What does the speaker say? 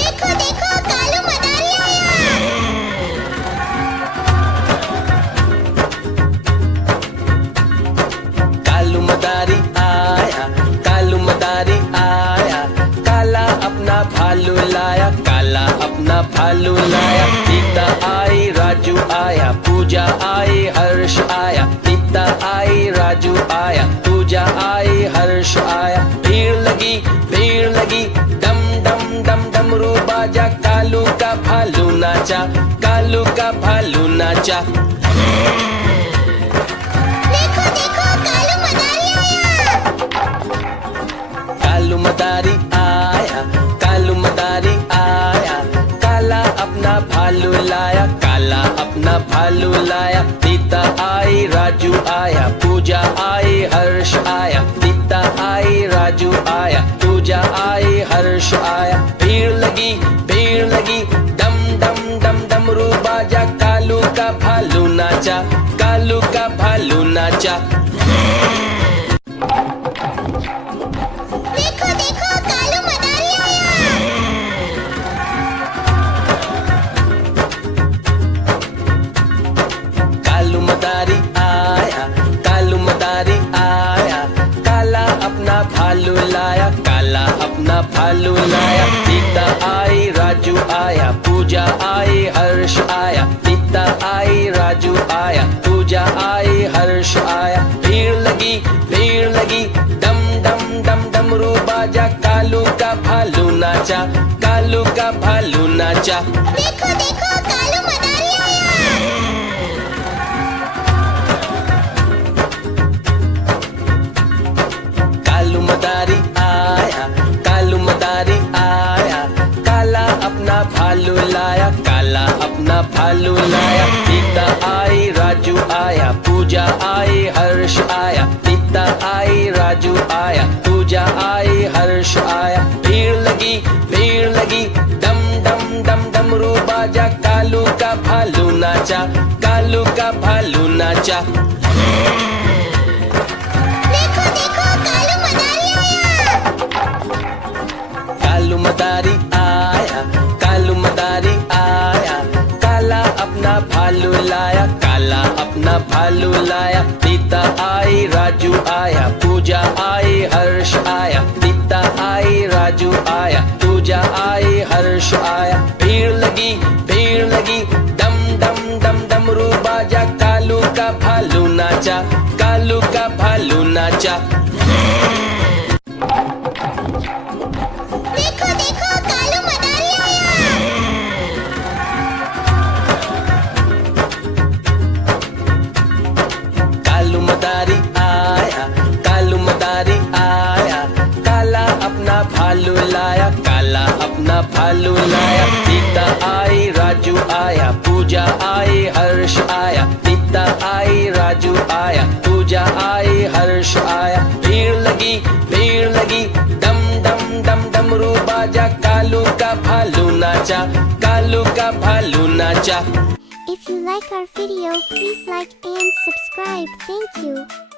देखो देखो कालू मदारी आया। कालू मदारी आया, कालू मदारी आया, काला अपना भालू लाया, काला अपना भालू लाया। सीता आई, राजू आया, पूजा आई, हर्ष आया। सीता आई, राजू आया, पूजा आई, हर्ष आया। भीड़ लगी, डम डम डम डमरू बाजा, कालू का भालू नाचा, कालू का भालू नाचा। देखो देखो कालू मदारी आया। कालू मदारी आया, कालू मदारी आया, काला अपना भालू लाया, काला अपना भालू लाया। सीता आई, राजू आया, पूजा आई, हर्ष आया। सीता आई, राजू आया, पूजा आई, हर्ष आया। भीड़ लगी, डम डम डम डमरू बाजा, कालू का भालू नाचा, कालू का भालू नाचा। देखो देखो कालू मदारी आया। कालू मदारी आया, कालू मदारी आया, काला अपना भालू लाया, काला अपना भालू लाया। सीता आई, राजू आया, पूजा आई, हर्ष आया। सीता आई, राजू आया, पूजा आई, हर्ष आया। भीड़ लगी, डम डम डम डमरू बाजा, कालू का भालू नाचा, कालू का भालू नाचा। देखो देखो कालू मदारी आया। कालू मदारी आया, कालू मदारी आया, काला अपना भालू लाया, काला अपना भालू लाया। सीता आई, राजू आया, पूजा आई, हर्ष आया। सीता आई, राजू आया, पूजा आई, हर्ष आया। भीड़ लगी, डम डम डम डमरू बाजा, कालू का भालू नाचा, कालू का भालू नाचा। देखो देखो कालू मदारी आया। कालू मदारी आया, कालू मदारी आया, काला अपना भालू लाया, काला अपना भालू लाया। सीता आई, राजू आया, पूजा आई, हर्ष आया। सीता आई, राजू आया, पूजा आई, हर्ष आया। भीड़ लगी, डम डम डम डमरू बाजा, कालू का भालू नाचा, कालू का भालू नाचा। देखो देखो कालू मदारी आया। कालू मदारी आया, कालू मदारी आया, काला अपना भालू लाया, काला अपना भालू लाया। सीता आई, राजू आया, पूजा आई, हर्ष आया। सीता आई, राजू आया, पूजा आई, हर्ष आया। भीड़ लगी, डम डम डम डमरू बाजा, कालू का भालू नाचा, कालू का भालू नाचा। If you like our video, please like and subscribe. Thank you.